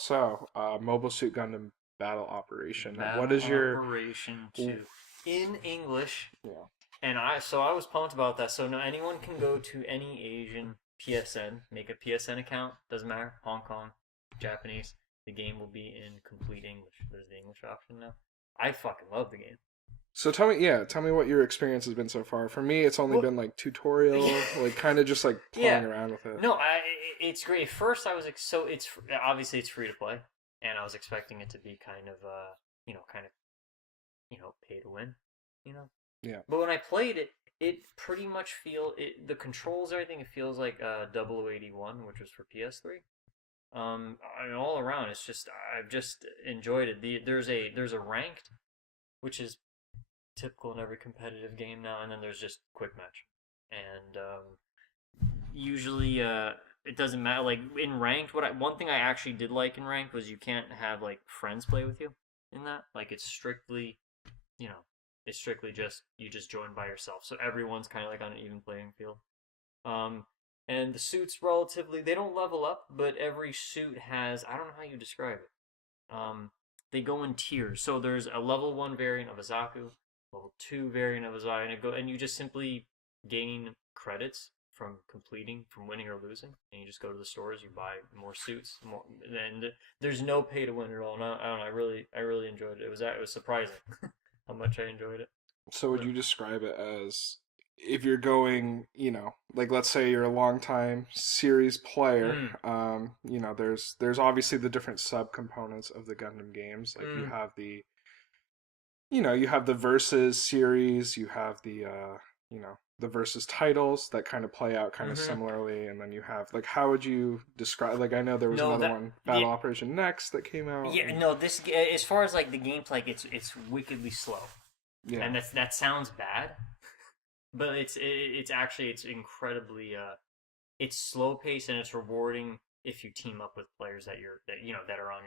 So, Mobile Suit Gundam Battle Operation. What Battle is your... Operation 2 in English, Yeah. and I was pumped about that. So now anyone can go to any Asian PSN, make a PSN account. Doesn't matter, Hong Kong, Japanese. The game will be in complete English. There's the English option now. I fucking love the game. So tell me what your experience has been so far. For me, it's only Well, been like tutorial, like kind of just like yeah, playing around with it. no, it's great. First, I was so it's obviously it's free to play, and I was expecting it to be kind of kind of pay to win, you know. Yeah. But when I played it, it pretty much the controls, everything. It feels like 0081, which was for PS3. All around, I've just enjoyed it. There's a ranked, which is typical in every competitive game now, and then there's just quick match, and usually it doesn't matter. Like in ranked, one thing I actually did like in ranked was you can't have like friends play with you in that. Like you know, it's strictly just you just join by yourself. So everyone's kind of like on an even playing field. Um, and the suits relatively they don't level up, but every suit has I don't know how you describe it. They go in tiers. So there's a level 1 variant of a Zaku, level 2 variant of a Zai, and you just simply gain credits from winning or losing, and you just go to the stores, you buy more suits, and there's no pay to win at all. And I don't know, I really enjoyed it. It was surprising how much I enjoyed it. So would you describe it as if you're going, like let's say you're a longtime series player, Mm, there's obviously the different subcomponents of the Gundam games. Like mm, you have the versus series, you have the versus titles that kind of play out kind of mm-hmm. similarly, and then you have like how would you describe? Like I know there was No, another that one, yeah, Battle Operation Next, that came out. yeah, And no. This as far as like the gameplay, like, it's wickedly slow, yeah, and that sounds bad, but it's actually it's incredibly it's slow paced and it's rewarding if you team up with players that are on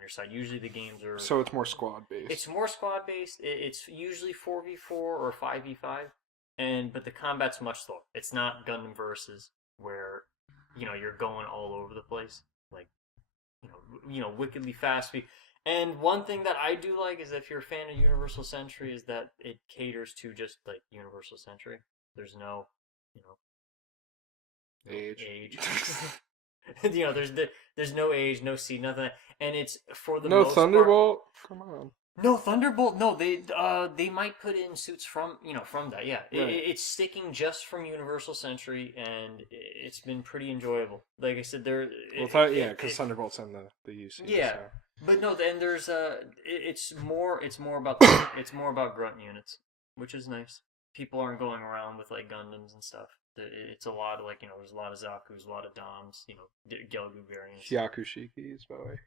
your side. Usually the games are so it's more squad it's based. more squad based. It's usually 4v4 or 5v5, but the combat's much slower. It's not Gundam versus where you're going all over the place like wickedly fast. And one thing that I do like is that if you're a fan of Universal Century, is that it caters to just like Universal Century. There's you know, no Age. age. There's no age, no seed, nothing, and it's for the No most part. Thunderbolt. Come on. No Thunderbolt. No, they might put in suits from from that. Yeah, Right. it's sticking just from Universal Century, and it's been pretty enjoyable. Like I said, Well, because Thunderbolt's in the UC. yeah, So but no, then there's it's more about grunt units, which is nice. People aren't going around with like Gundams and stuff. It's a lot of like there's a lot of Zaku's, a lot of Doms, Gelgu variants. Hyakushikis, by the way.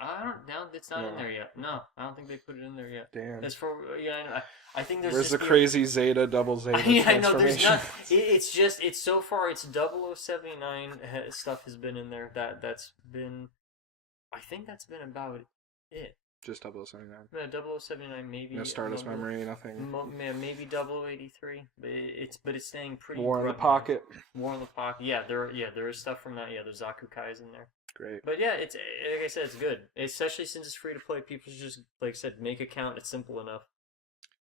I don't now it's not in No. there yet. No, I don't think they put it in there yet. Damn. As for I think there's Where's just the crazy Zeta double Zeta yeah, I know there's transformation? not. It's just it's so far it's 0079 stuff has been in there that's been I think that's been about it. Just 0079. Yeah, 0079 No maybe Stardust memory, nothing. maybe 0083, but it's staying pretty War in the grunt. pocket. War in the pocket. Yeah, there is stuff from that. Yeah, there's Zaku Kai's in there. Great. But yeah, it's like I said, it's good. Especially since it's free to play. People should just like I said, make an account. It's simple enough,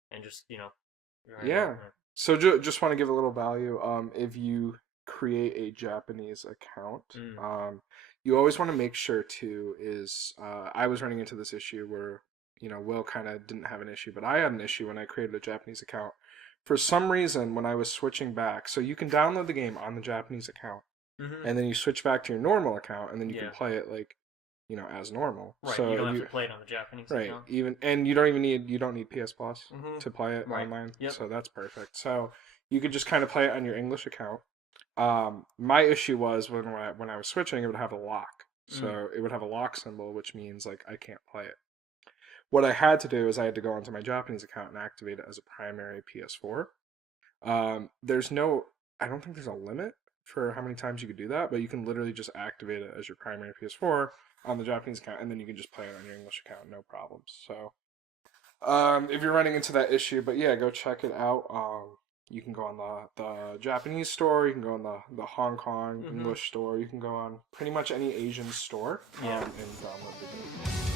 and just Yeah. So just want to give a little value. If you create a Japanese account, Mm. you always want to make sure too is I was running into this issue where Will kind of didn't have an issue, but I had an issue when I created a Japanese account. For some reason, when I was switching back, so you can download the game on the Japanese account, Mm-hmm. and then you switch back to your normal account, and then you Yeah. can play it like as normal. Right, So you don't have to play it on the Japanese right, account. and you don't need PS Plus Mm-hmm. to play it Right. online. Yep. So that's perfect. So you could just kind of play it on your English account. My issue was when I was switching, it would have a lock. So it would have a lock symbol, which means like I can't play it. What I had to do is I had to go onto my Japanese account and activate it as a primary PS4. I don't think there's a limit for how many times you could do that, but you can literally just activate it as your primary PS4 on the Japanese account, and then you can just play it on your English account, no problems. So, if you're running into that issue, but yeah, go check it out. You can go on the Japanese store. You can go on the Hong Kong English store. You can go on pretty much any Asian store Yeah. and download the game.